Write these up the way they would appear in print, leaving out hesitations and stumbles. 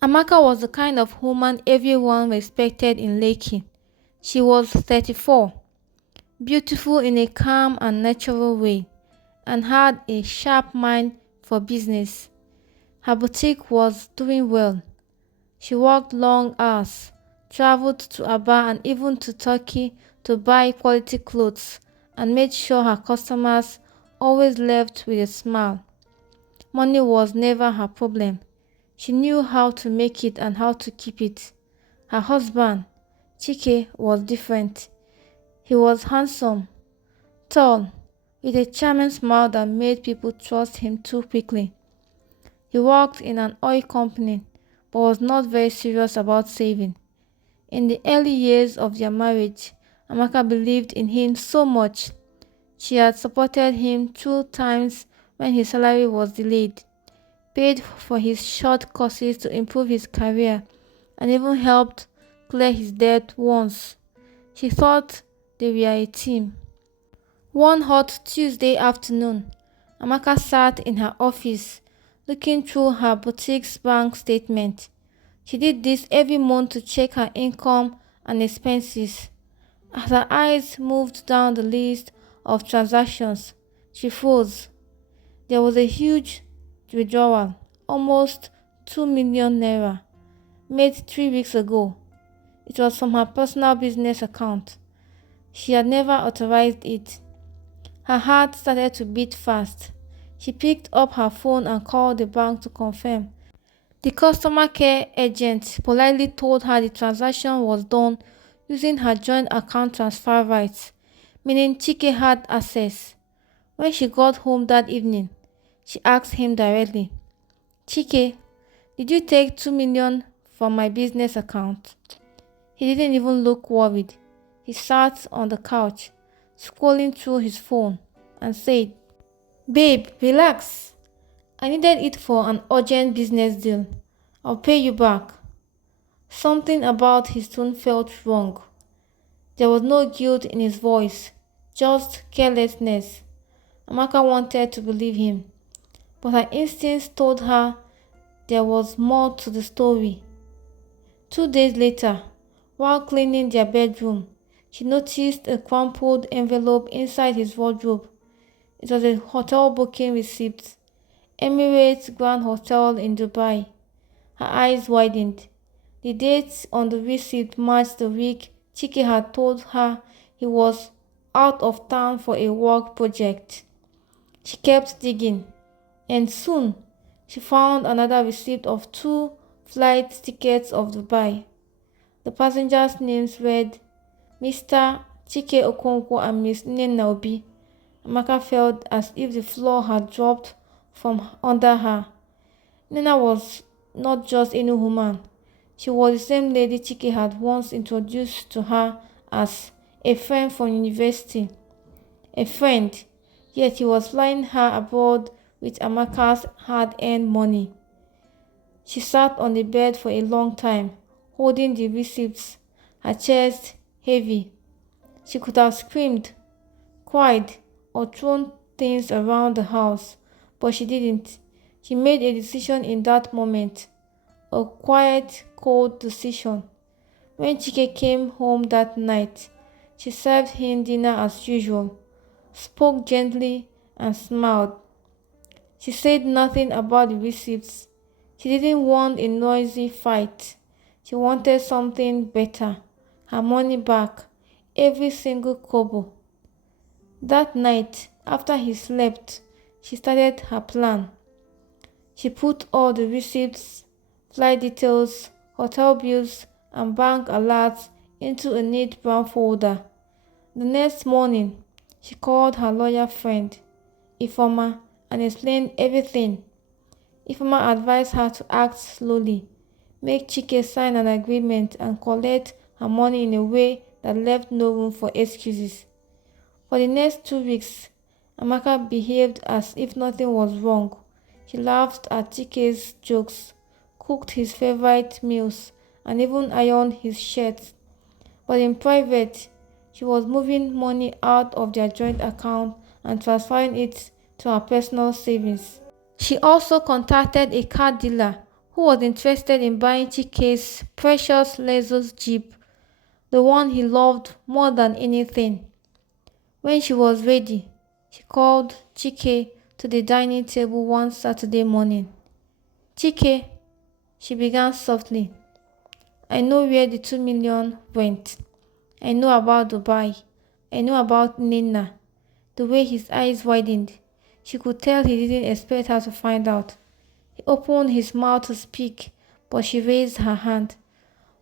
Amaka was the kind of woman everyone respected in Lekki. She was 34, beautiful in a calm and natural way, and had a sharp mind for business. Her boutique was doing well. She worked long hours, traveled to Aba and even to Turkey to buy quality clothes, and made sure her customers always left with a smile. Money was never her problem. She knew how to make it and how to keep it. Her husband, Chike, was different. He was handsome, tall, with a charming smile that made people trust him too quickly. He worked in an oil company but was not very serious about saving. In the early years of their marriage, Amaka believed in him so much. She had supported him 2 times when his salary was delayed, paid for his short courses to improve his career, and even helped clear his debt once. She thought they were a team. One hot Tuesday afternoon, Amaka sat in her office looking through her boutique's bank statement. She did this every month to check her income and expenses. As her eyes moved down the list of transactions, she froze. There was a huge withdrawal, almost 2 million naira, made 3 weeks ago. It was from her personal business account. She had never authorized it. Her heart started to beat fast. She picked up her phone and called the bank to confirm. The customer care agent politely told her the transaction was done using her joint account transfer rights, meaning Chike had access. When she got home that evening, she asked him directly, "Chike, did you take 2 million from my business account?" He didn't even look worried. He sat on the couch, scrolling through his phone, and said, "Babe, relax. I needed it for an urgent business deal. I'll pay you back." Something about his tone felt wrong. There was no guilt in his voice, just carelessness. Amaka wanted to believe him, but her instincts told her there was more to the story. 2 days later, while cleaning their bedroom, she noticed a crumpled envelope inside his wardrobe. It was a hotel booking receipt, Emirates Grand Hotel in Dubai. Her eyes widened. The date on the receipt matched the week Chike had told her he was out of town for a work project. She kept digging, and soon she found another receipt of 2 flight tickets of Dubai. The passengers' names read Mr. Chike Okonkwo and Miss Nnenna Obi. Amaka felt as if the floor had dropped from under her. Nina was not just any woman. She was the same lady Chike had once introduced to her as a friend from university. A friend, yet he was flying her abroad with Amaka's hard-earned money. She sat on the bed for a long time, holding the receipts, her chest heavy. She could have screamed, cried, or thrown things around the house, but she didn't. She made a decision in that moment, a quiet, cold decision. When Chike came home that night, she served him dinner as usual, spoke gently, and smiled. She said nothing about the receipts. She didn't want a noisy fight. She wanted something better, her money back, every single kobo. That night, after he slept, she started her plan. She put all the receipts, flight details, hotel bills, and bank alerts into a neat brown folder. The next morning, she called her lawyer friend, Ifoma, and explained everything. Ifoma advised her to act slowly, make Chike sign an agreement, and collect her money in a way that left no room for excuses. For the next 2 weeks, Amaka behaved as if nothing was wrong. She laughed at Chike's jokes, cooked his favorite meals, and even ironed his shirts. But in private, she was moving money out of their joint account and transferring it to her personal savings. She also contacted a car dealer who was interested in buying Chike's precious Lexus Jeep, the one he loved more than anything. When she was ready, she called Chike to the dining table one Saturday morning. Chike, she began softly, I know where the 2 million went. I know about Dubai. I know about Nina. The way his eyes widened, she could tell he didn't expect her to find out. He opened his mouth to speak, but she raised her hand.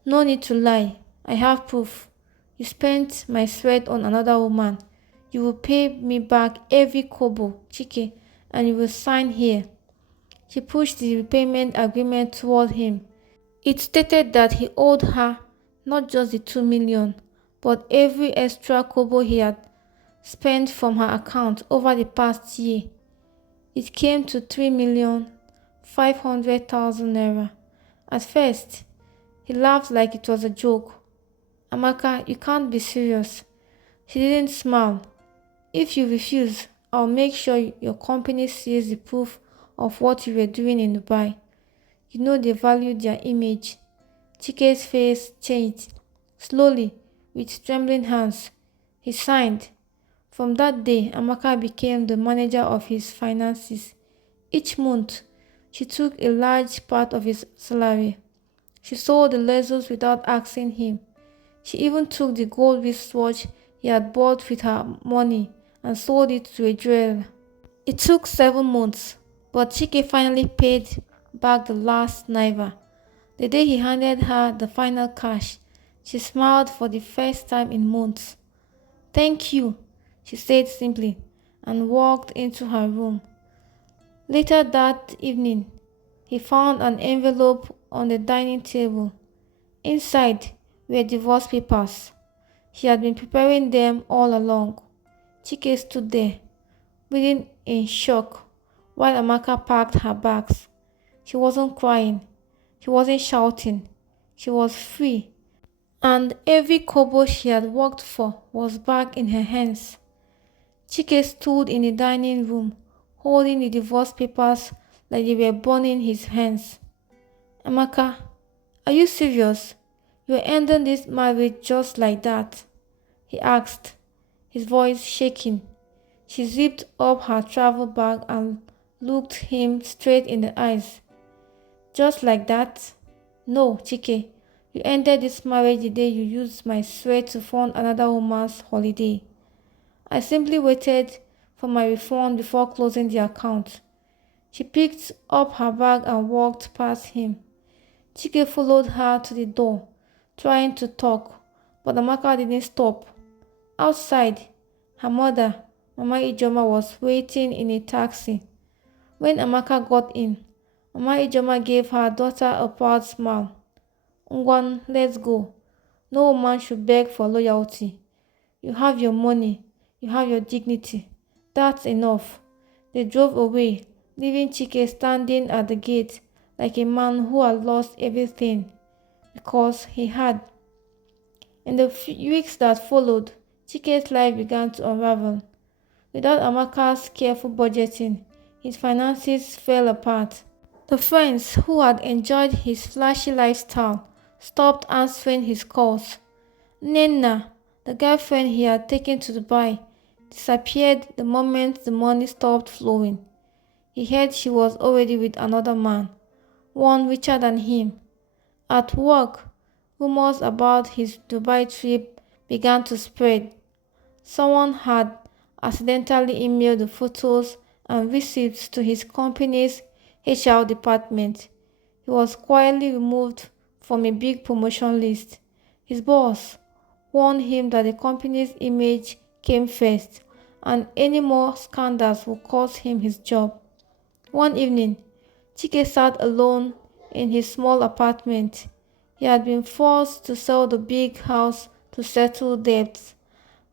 No need to lie. I have proof. You spent my sweat on another woman. You will pay me back every kobo, Chike, and you will sign here. She pushed the repayment agreement toward him. It stated that he owed her not just the 2 million, but every extra kobo he had spent from her account over the past year. It came to 3,500,000 naira. At first, he laughed like it was a joke. Amaka, you can't be serious. She didn't smile. If you refuse, I'll make sure your company sees the proof of what you were doing in Dubai. You know they value their image. Chike's face changed. Slowly, with trembling hands, he signed. From that day, Amaka became the manager of his finances. Each month, she took a large part of his salary. She sold the Lexus without asking him. She even took the gold wristwatch he had bought with her money and sold it to a jeweler. It took 7 months, but Chike finally paid back the last naira. The day he handed her the final cash, she smiled for the first time in months. Thank you, she said simply, and walked into her room. Later that evening, he found an envelope on the dining table. Inside were divorce papers. He had been preparing them all along. Chike stood there, breathing in shock, while Amaka packed her bags. She wasn't crying. She wasn't shouting. She was free. And every kobo she had worked for was back in her hands. Chike stood in the dining room, holding the divorce papers like they were burning his hands. Amaka, are you serious? You're ending this marriage just like that? He asked, his voice shaking. She zipped up her travel bag and looked him straight in the eyes. Just like that? No, Chike. You ended this marriage the day you used my sweat to fund another woman's holiday. I simply waited for my refund before closing the account. She picked up her bag and walked past him. Chike followed her to the door, trying to talk, but Amaka didn't stop. Outside, her mother, Mama Ijoma, was waiting in a taxi. When Amaka got in, Mama Ijoma gave her daughter a proud smile. Ngwan, let's go. No woman should beg for loyalty. You have your money. You have your dignity. That's enough. They drove away, leaving Chike standing at the gate like a man who had lost everything, because he had. In the weeks that followed, Chike's life began to unravel. Without Amaka's careful budgeting, his finances fell apart. The friends who had enjoyed his flashy lifestyle stopped answering his calls. Nena, the girlfriend he had taken to Dubai, disappeared the moment the money stopped flowing. He heard she was already with another man, one richer than him. At work, rumors about his Dubai trip began to spread. Someone had accidentally emailed the photos and receipts to his company's HR department. He was quietly removed from a big promotion list. His boss warned him that the company's image came first, and any more scandals would cost him his job. One evening, Chike sat alone in his small apartment. He had been forced to sell the big house to settle debts.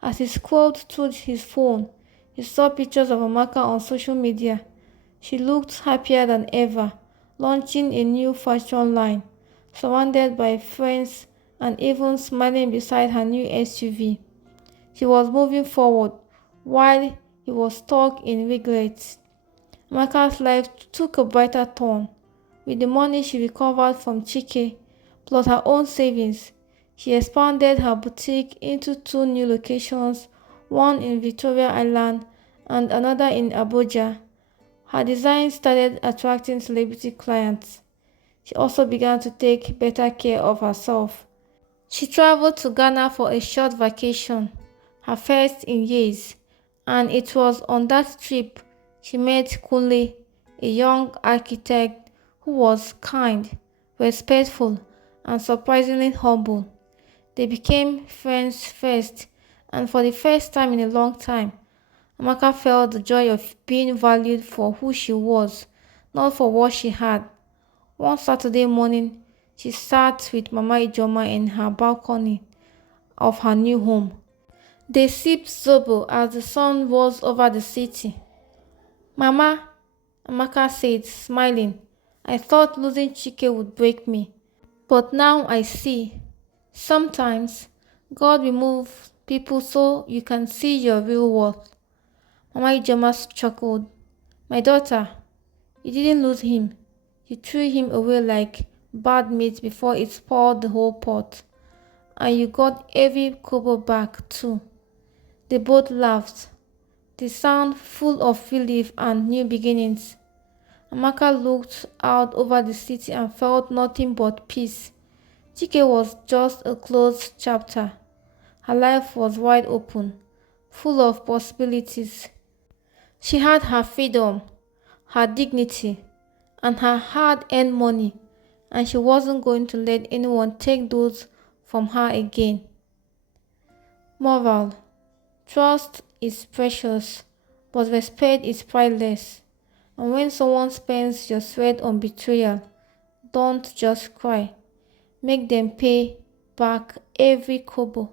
As he scrolled through his phone, he saw pictures of Amaka on social media. She looked happier than ever, launching a new fashion line, surrounded by friends and even smiling beside her new SUV. She was moving forward, while he was stuck in regrets. Amaka's life took a brighter turn. With the money she recovered from Chike, plus her own savings, she expanded her boutique into two new locations, one in Victoria Island and another in Abuja. Her designs started attracting celebrity clients. She also began to take better care of herself. She traveled to Ghana for a short vacation, her first in years, and it was on that trip she met Kunle, a young architect who was kind, respectful, and surprisingly humble. They became friends first, and for the first time in a long time, Amaka felt the joy of being valued for who she was, not for what she had. One Saturday morning, she sat with Mama Ijoma in her balcony of her new home. They sipped zobo as the sun rose over the city. Mama, Amaka said, smiling, I thought losing Chike would break me. But now I see. Sometimes God removes people so you can see your real worth. Mama Ijoma chuckled. My daughter, you didn't lose him. You threw him away like bad meat before it spoiled the whole pot. And you got every kobo back too. They both laughed, the sound full of relief and new beginnings. Amaka looked out over the city and felt nothing but peace. Chike was just a closed chapter. Her life was wide open, full of possibilities. She had her freedom, her dignity, and her hard-earned money, and she wasn't going to let anyone take those from her again. Moral: trust is precious, but respect is priceless. And when someone spends your sweat on betrayal, don't just cry. Make them pay back every kobo.